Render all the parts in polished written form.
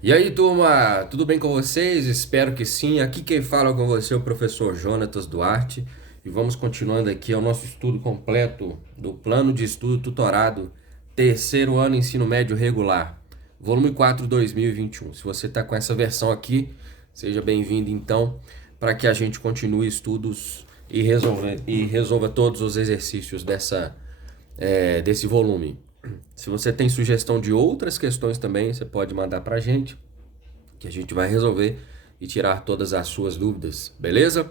E aí, turma, tudo bem com vocês? Espero que sim. Aqui quem fala com você é o professor Jonatas Duarte e vamos continuando aqui ao nosso estudo completo do Plano de Estudo Tutorado, terceiro ano ensino médio regular, volume 4, 2021. Se você está com essa versão aqui, seja bem-vindo então, para que a gente continue estudos e resolva todos os exercícios desse volume. Se você tem sugestão de outras questões também, você pode mandar para que a gente vai resolver e tirar todas as suas dúvidas, beleza?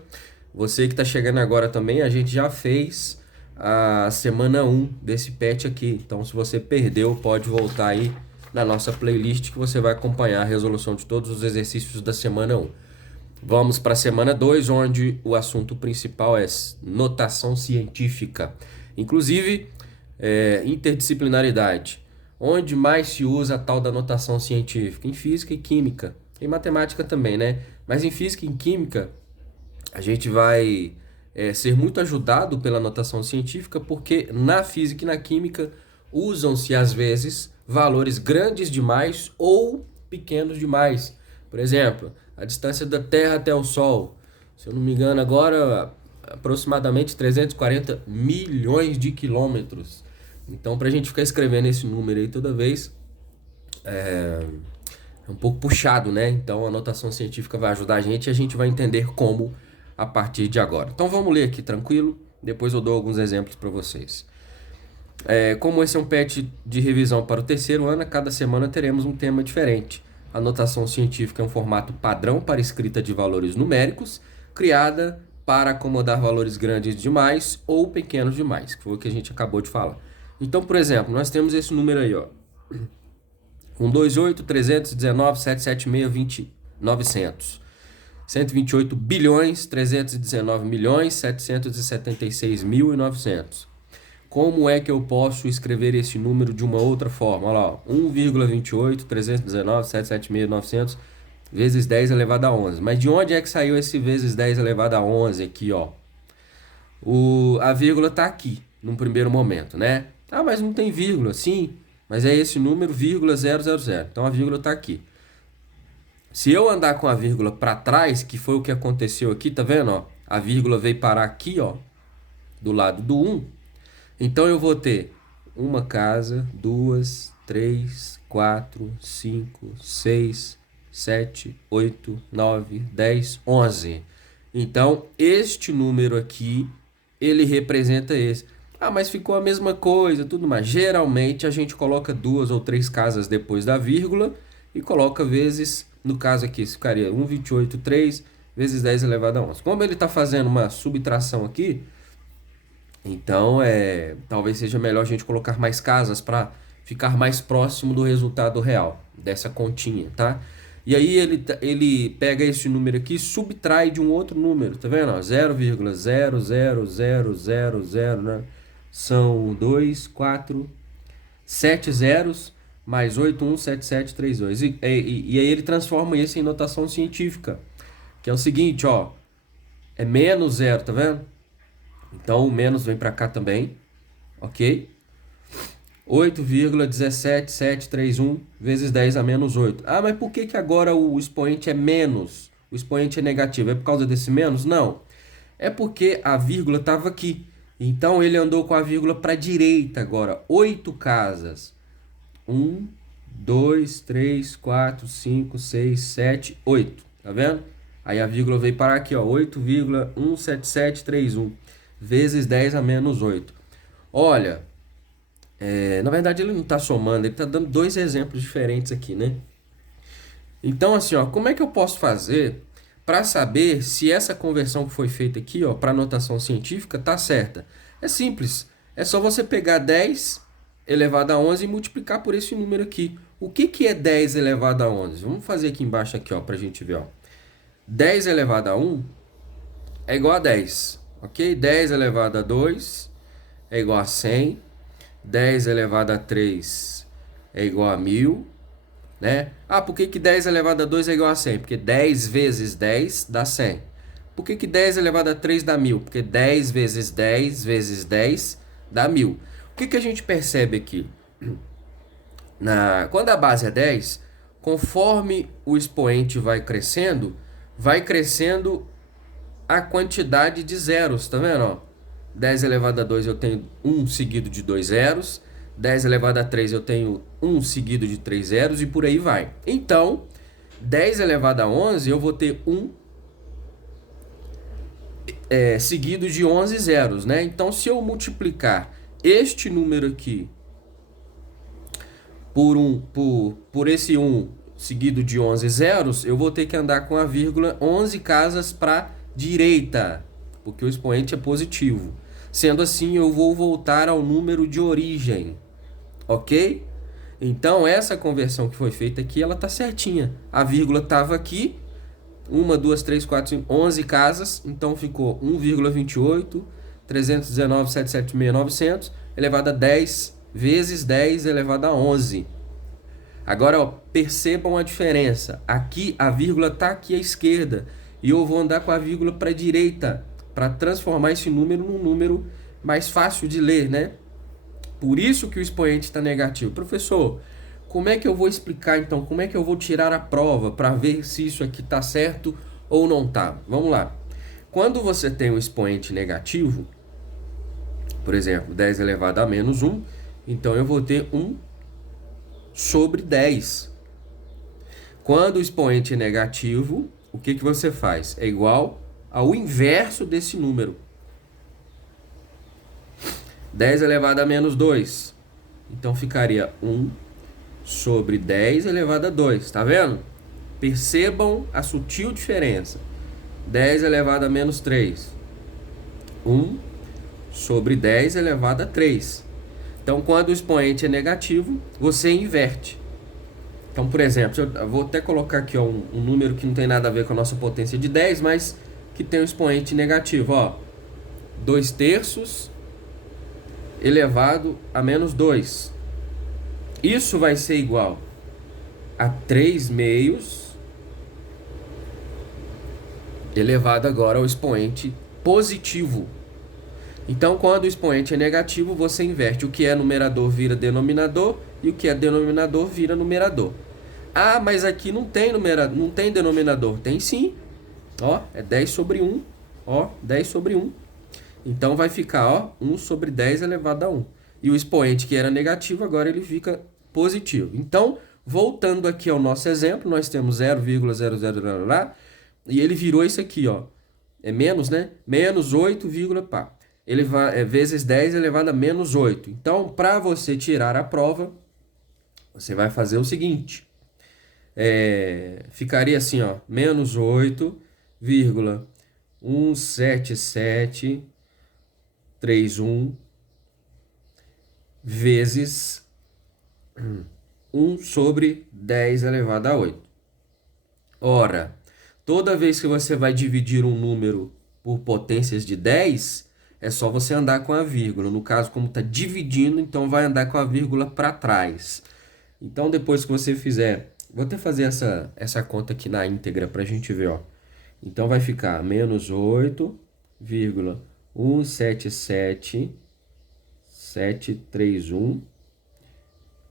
Você que está chegando agora também, a gente já fez a semana 1 desse patch aqui. Então, se você perdeu, pode voltar aí na nossa playlist que você vai acompanhar a resolução de todos os exercícios da semana 1. Vamos para a semana 2, onde o assunto principal é notação científica. Inclusive, interdisciplinaridade. Onde mais se usa a tal da notação científica? Em física e química. Em matemática também, né? Mas em física e em química, a gente vai ser muito ajudado pela notação científica, porque na física e na química usam-se às vezes valores grandes demais ou pequenos demais. Por exemplo, a distância da Terra até o Sol, se eu não me engano agora, aproximadamente 340 milhões de quilômetros. Então, para a gente ficar escrevendo esse número aí toda vez, é um pouco puxado, né? Então, a notação científica vai ajudar a gente e a gente vai entender como a partir de agora. Então, vamos ler aqui tranquilo, depois eu dou alguns exemplos para vocês. Como esse é um patch de revisão para o terceiro ano, a cada semana teremos um tema diferente. A notação científica é um formato padrão para escrita de valores numéricos, criada para acomodar valores grandes demais ou pequenos demais, que foi o que a gente acabou de falar. Então, por exemplo, nós temos esse número aí, ó. 128, 319, 776, 20, 900. 128 bilhões, 319 milhões, 776 mil e 900. Como é que eu posso escrever esse número de uma outra forma? Olha lá, 1,28, 319, 776, 900 vezes 10 elevado a 11. Mas de onde é que saiu esse vezes 10 elevado a 11 aqui, ó? A vírgula tá aqui, num primeiro momento, né? Ah, mas não tem vírgula. Sim, mas é esse número, vírgula 000. Então a vírgula tá aqui. Se eu andar com a vírgula para trás, que foi o que aconteceu aqui, tá vendo, ó? A vírgula veio parar aqui, ó, do lado do 1. Então eu vou ter uma casa, duas, três, quatro, cinco, seis, sete, oito, nove, 10, 11. Então, este número aqui, ele representa esse. Ah, mas ficou a mesma coisa, tudo mais. Geralmente a gente coloca duas ou três casas depois da vírgula e coloca vezes, no caso aqui, ficaria 1,28, 3 vezes 10 elevado a 11. Como ele está fazendo uma subtração aqui, então talvez seja melhor a gente colocar mais casas para ficar mais próximo do resultado real dessa continha, tá? E aí ele pega esse número aqui e subtrai de um outro número, tá vendo? 0,00000, né? São 2, 4, 7 zeros mais 817732. E aí ele transforma isso em notação científica, que é o seguinte, ó, é menos zero, tá vendo? Então o menos vem para cá também, ok? 8,17731 vezes 10 a menos 8. Ah, mas por que agora o expoente é menos? O expoente é negativo. É por causa desse menos? Não. É porque a vírgula estava aqui. Então ele andou com a vírgula para a direita agora. 8 casas. 1, 2, 3, 4, 5, 6, 7, 8. Tá vendo? Aí a vírgula veio parar aqui, ó. 8,17731 vezes 10 a menos 8. Olha, na verdade ele não está somando, ele está dando dois exemplos diferentes aqui, né? Então, assim, ó, como é que eu posso fazer para saber se essa conversão que foi feita aqui, ó, para notação científica, tá certa? É simples, é só você pegar 10 elevado a 11 e multiplicar por esse número aqui. O que é 10 elevado a 11? Vamos fazer aqui embaixo aqui, ó, para a gente ver, ó. 10 elevado a 1 é igual a 10, ok? 10 elevado a 2 é igual a 100. 10 elevado a 3 é igual a 1000, né? Ah, por que 10 elevado a 2 é igual a 100? Porque 10 vezes 10 dá 100. Por que 10 elevado a 3 dá 1000? Porque 10 vezes 10 vezes 10 dá 1000. O que a gente percebe aqui? Quando a base é 10, conforme o expoente vai crescendo a quantidade de zeros, tá vendo? Ó? 10 elevado a 2 eu tenho 1 seguido de 2 zeros, 10 elevado a 3 eu tenho 1 seguido de 3 zeros e por aí vai. Então, 10 elevado a 11 eu vou ter 1 seguido de 11 zeros, né? Então, se eu multiplicar este número aqui por esse 1 seguido de 11 zeros, eu vou ter que andar com a vírgula 11 casas para direita, porque o expoente é positivo. Sendo assim, eu vou voltar ao número de origem, ok? Então, essa conversão que foi feita aqui, ela tá certinha. A vírgula estava aqui, 1, 2, 3, 4, 5, 11 casas, então ficou 1,28, 319, 776, 900, elevado a 10 vezes 10 elevado a 11. Agora, ó, percebam a diferença. Aqui, a vírgula está aqui à esquerda, e eu vou andar com a vírgula para a direita, para transformar esse número num número mais fácil de ler, né? Por isso que o expoente está negativo. Professor, como é que eu vou explicar então? Como é que eu vou tirar a prova para ver se isso aqui está certo ou não está? Vamos lá. Quando você tem um expoente negativo, por exemplo, 10 elevado a menos 1, então eu vou ter 1 sobre 10. Quando o expoente é negativo, o que você faz? É igual ao inverso desse número. 10 elevado a menos 2. Então ficaria 1 sobre 10 elevado a 2. Tá vendo? Percebam a sutil diferença. 10 elevado a menos 3. 1 sobre 10 elevado a 3. Então, quando o expoente é negativo, você inverte. Então, por exemplo, eu vou até colocar aqui ó, um número que não tem nada a ver com a nossa potência de 10, mas que tem um expoente negativo. Ó, 2 terços elevado a menos 2. Isso vai ser igual a 3 meios elevado agora ao expoente positivo. Então, quando o expoente é negativo, você inverte. O que é numerador vira denominador e o que é denominador vira numerador. Ah, mas aqui não tem não tem denominador. Tem sim. Ó, é 10 sobre 1. Ó, 10 sobre 1. Então vai ficar, ó, 1 sobre 10 elevado a 1. E o expoente que era negativo, agora ele fica positivo. Então, voltando aqui ao nosso exemplo, nós temos 0,00, e ele virou isso aqui, ó. É menos, né? Menos 8, pá. Ele vai, vezes 10 elevado a menos 8. Então, para você tirar a prova, você vai fazer o seguinte. Ficaria assim, ó. Menos 8,17731 vezes 1 sobre 10 elevado a 8. Ora, toda vez que você vai dividir um número por potências de 10, é só você andar com a vírgula. No caso, como está dividindo, então vai andar com a vírgula para trás. Então, depois que você fizer... Vou até fazer essa conta aqui na íntegra para a gente ver, ó. Então, vai ficar menos 8,177731.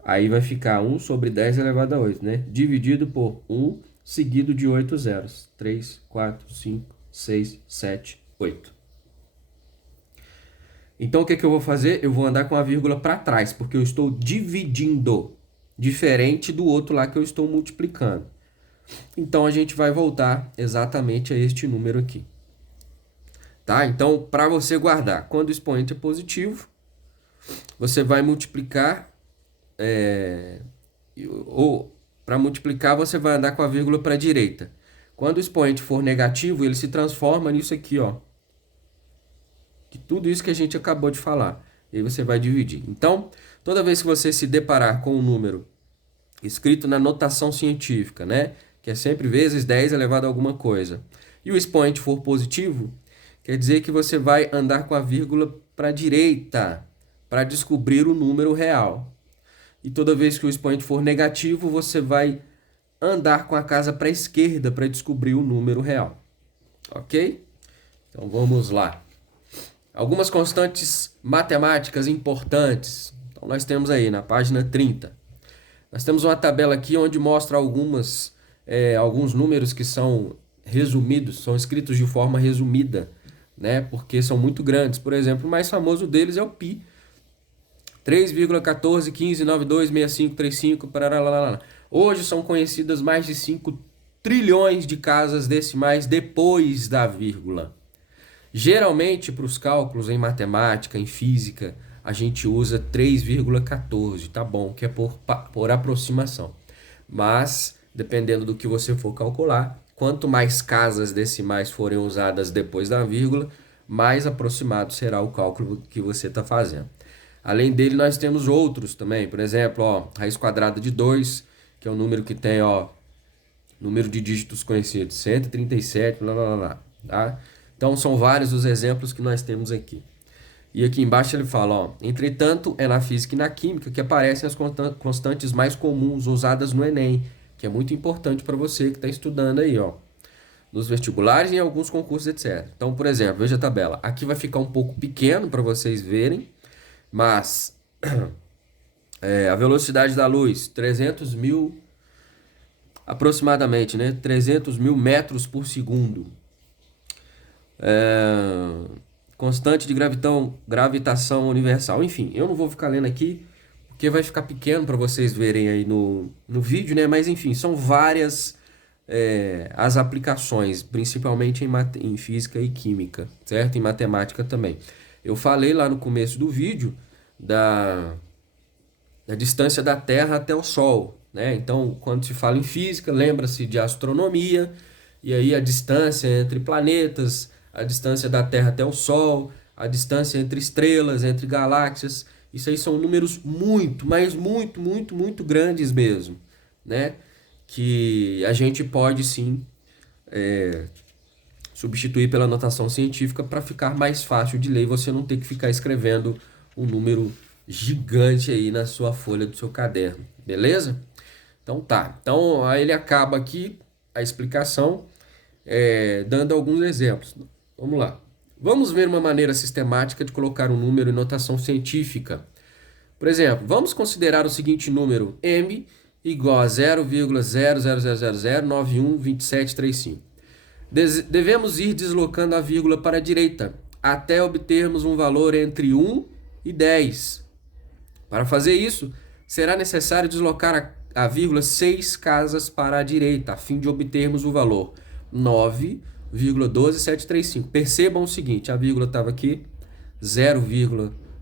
Aí vai ficar 1 sobre 10 elevado a 8, né? Dividido por 1 seguido de 8 zeros. 3, 4, 5, 6, 7, 8. Então, o que eu vou fazer? Eu vou andar com a vírgula para trás, porque eu estou dividindo, diferente do outro lá que eu estou multiplicando. Então, a gente vai voltar exatamente a este número aqui. Tá? Então, para você guardar, quando o expoente é positivo, você vai multiplicar, ou para multiplicar, você vai andar com a vírgula para a direita. Quando o expoente for negativo, ele se transforma nisso aqui, ó. Tudo isso que a gente acabou de falar. E aí você vai dividir. Então, toda vez que você se deparar com um número escrito na notação científica, né? Que é sempre vezes 10 elevado a alguma coisa, e o expoente for positivo, quer dizer que você vai andar com a vírgula para a direita para descobrir o número real. E toda vez que o expoente for negativo, você vai andar com a casa para a esquerda para descobrir o número real. Ok? Então, vamos lá. Algumas constantes matemáticas importantes. Então, nós temos aí na página 30. Nós temos uma tabela aqui onde mostra alguns números que são resumidos, são escritos de forma resumida, né? Porque são muito grandes. Por exemplo, o mais famoso deles é o pi. 3,1415926535 parará. Hoje são conhecidas mais de 5 trilhões de casas decimais depois da vírgula. Geralmente, para os cálculos em matemática, em física, a gente usa 3,14, tá bom, que é por aproximação. Mas, dependendo do que você for calcular, quanto mais casas decimais forem usadas depois da vírgula, mais aproximado será o cálculo que você está fazendo. Além dele, nós temos outros também. Por exemplo, ó, raiz quadrada de 2, que é um número que tem, ó, número de dígitos conhecidos, 137, blá, blá, blá, tá? Então, são vários os exemplos que nós temos aqui. E aqui embaixo ele fala, ó, entretanto, é na física e na química que aparecem as constantes mais comuns usadas no Enem, que é muito importante para você que está estudando aí, ó, nos vestibulares e em alguns concursos, etc. Então, por exemplo, veja a tabela. Aqui vai ficar um pouco pequeno para vocês verem, mas a velocidade da luz, 300 mil, aproximadamente, né? 300 mil metros por segundo. Constante de gravitação universal. Enfim, eu não vou ficar lendo aqui, porque vai ficar pequeno para vocês verem aí no vídeo, né? Mas, enfim, são várias as aplicações, principalmente em física e química, certo? Em matemática também. Eu falei lá no começo do vídeo da distância da Terra até o Sol, né? Então, quando se fala em física, lembra-se de astronomia, e aí a distância entre planetas, a distância da Terra até o Sol, a distância entre estrelas, entre galáxias, isso aí são números muito, mas muito, muito, muito grandes mesmo, né? Que a gente pode sim substituir pela notação científica para ficar mais fácil de ler e você não ter que ficar escrevendo um número gigante aí na sua folha do seu caderno, beleza? Então tá, então aí ele acaba aqui a explicação dando alguns exemplos. Vamos lá. Vamos ver uma maneira sistemática de colocar um número em notação científica. Por exemplo, vamos considerar o seguinte número, m igual a 0,0000912735. Devemos ir deslocando a vírgula para a direita, até obtermos um valor entre 1 e 10. Para fazer isso, será necessário deslocar a vírgula 6 casas para a direita, a fim de obtermos o valor 9,12735. Percebam o seguinte, a vírgula estava aqui, 0,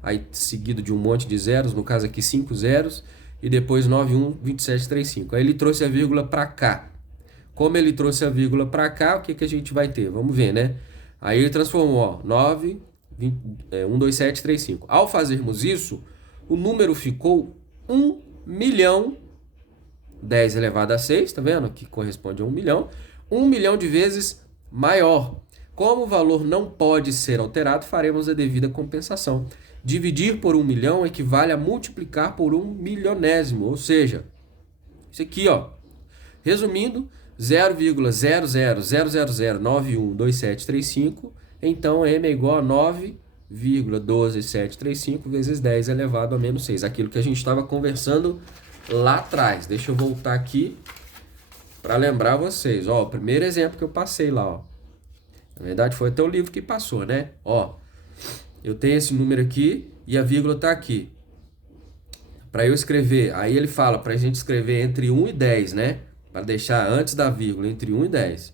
aí seguido de um monte de zeros, no caso aqui 5 zeros, e depois 912735. Aí ele trouxe a vírgula para cá. Como ele trouxe a vírgula para cá, o que a gente vai ter? Vamos ver, né? Aí ele transformou, ó, 12735. Ao fazermos isso, o número ficou 1 milhão, 10 elevado a 6, tá vendo? Que corresponde a 1 milhão. 1 milhão de vezes maior. Como o valor não pode ser alterado, faremos a devida compensação. Dividir por 1 milhão equivale a multiplicar por 1 milionésimo, ou seja, isso aqui, ó, resumindo, 0,0000912735, então m é igual a 9,12735 vezes 10 elevado a menos 6, aquilo que a gente estava conversando lá atrás. Deixa eu voltar aqui para lembrar vocês, ó, o primeiro exemplo que eu passei lá, ó. Na verdade foi até o livro que passou, né? Ó, eu tenho esse número aqui e a vírgula tá aqui. Para eu escrever, aí ele fala para a gente escrever entre 1 e 10, né? Para deixar antes da vírgula, entre 1 e 10.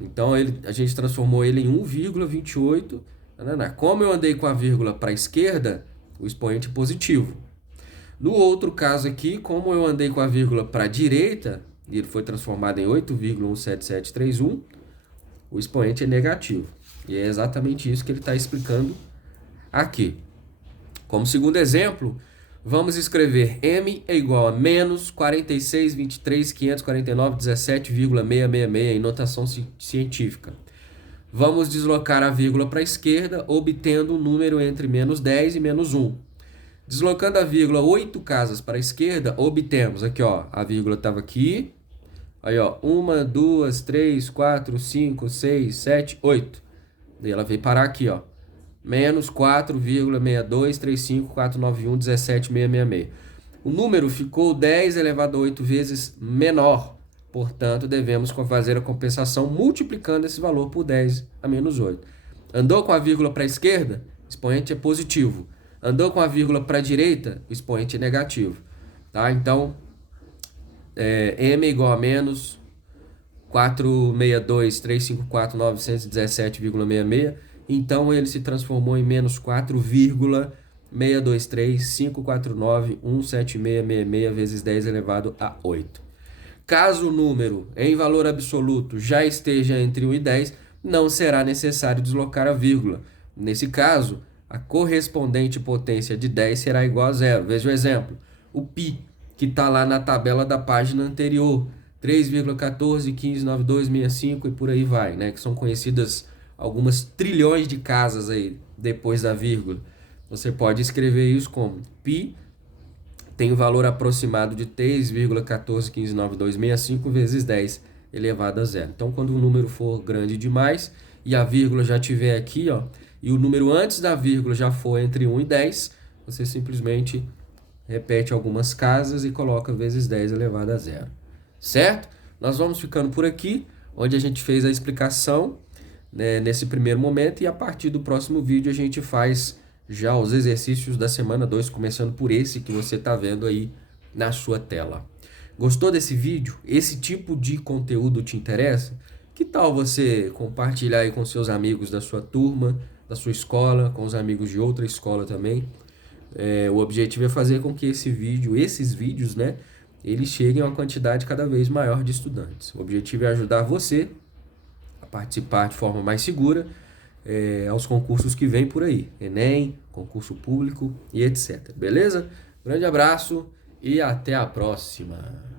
Então a gente transformou ele em 1,28. Como eu andei com a vírgula para a esquerda, o expoente é positivo. No outro caso aqui, como eu andei com a vírgula para a direita, e ele foi transformado em 8,17731, o expoente é negativo. E é exatamente isso que ele está explicando aqui. Como segundo exemplo, vamos escrever m é igual a menos 46,23,549,17,666 em notação científica. Vamos deslocar a vírgula para a esquerda, obtendo um número entre menos 10 e menos 1. Deslocando a vírgula 8 casas para a esquerda, obtemos aqui, ó, a vírgula estava aqui. Aí, ó, 1, 2, 3, 4, 5, 6, 7, 8. Daí ela veio parar aqui, ó. Menos 4,623549117,666. O número ficou 10 elevado a 8 vezes menor. Portanto, devemos fazer a compensação multiplicando esse valor por 10 a menos 8. Andou com a vírgula para a esquerda? O expoente é positivo. Andou com a vírgula para a direita? O expoente é negativo. Tá? Então, m é igual a menos 462.354.917,66. Então, ele se transformou em menos 4,623.549.17666 vezes 10 elevado a 8. Caso o número em valor absoluto já esteja entre 1 e 10, não será necessário deslocar a vírgula. Nesse caso, a correspondente potência de 10 será igual a zero. Veja o exemplo. O π, que está lá na tabela da página anterior, 3,14159265 e por aí vai, né? Que são conhecidas algumas trilhões de casas aí depois da vírgula. Você pode escrever isso como π tem o valor aproximado de 3,14159265 vezes 10 elevado a zero. Então, quando o número for grande demais e a vírgula já estiver aqui, ó, e o número antes da vírgula já for entre 1 e 10, você simplesmente repete algumas casas e coloca vezes 10 elevado a zero. Certo? Nós vamos ficando por aqui, onde a gente fez a explicação, né, nesse primeiro momento, e a partir do próximo vídeo a gente faz já os exercícios da semana 2, começando por esse que você está vendo aí na sua tela. Gostou desse vídeo? Esse tipo de conteúdo te interessa? Que tal você compartilhar aí com seus amigos da sua turma, da sua escola, com os amigos de outra escola também? O objetivo é fazer com que esses vídeos, né, eles cheguem a uma quantidade cada vez maior de estudantes. O objetivo é ajudar você a participar de forma mais segura aos concursos que vêm por aí, Enem, concurso público e etc. Beleza? Grande abraço e até a próxima!